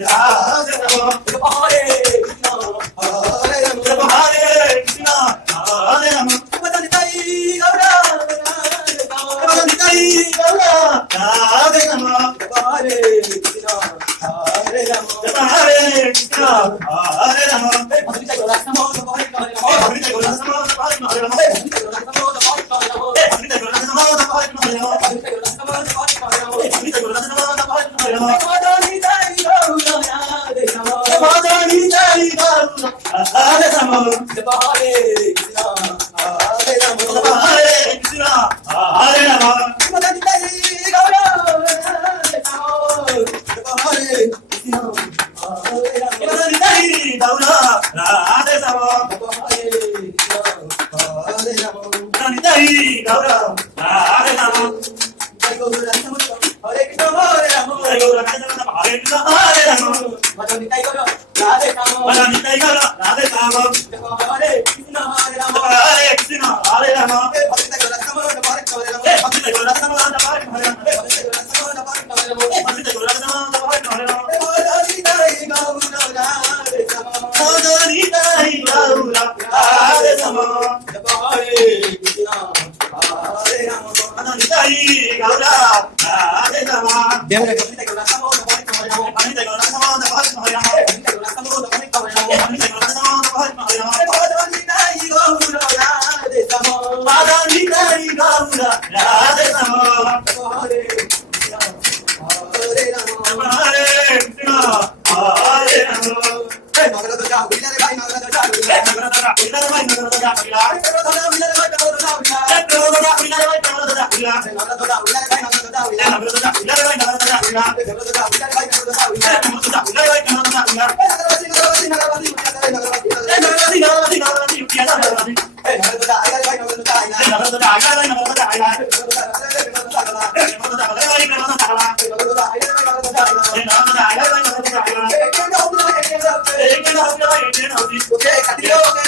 Radhe నమో Hare Krishna Hare నమో Hare Krishna Hare నమో Madan తై Gaura Madan తై Gaura Radhe నమో Hare Krishna Hare నమో Hare Krishna Hare నమో Madan తై Gaura నమో Hare నమో Madan తై Gaura నమో Hare నమో Madan తై Gaura నమో Hare నమో Okay,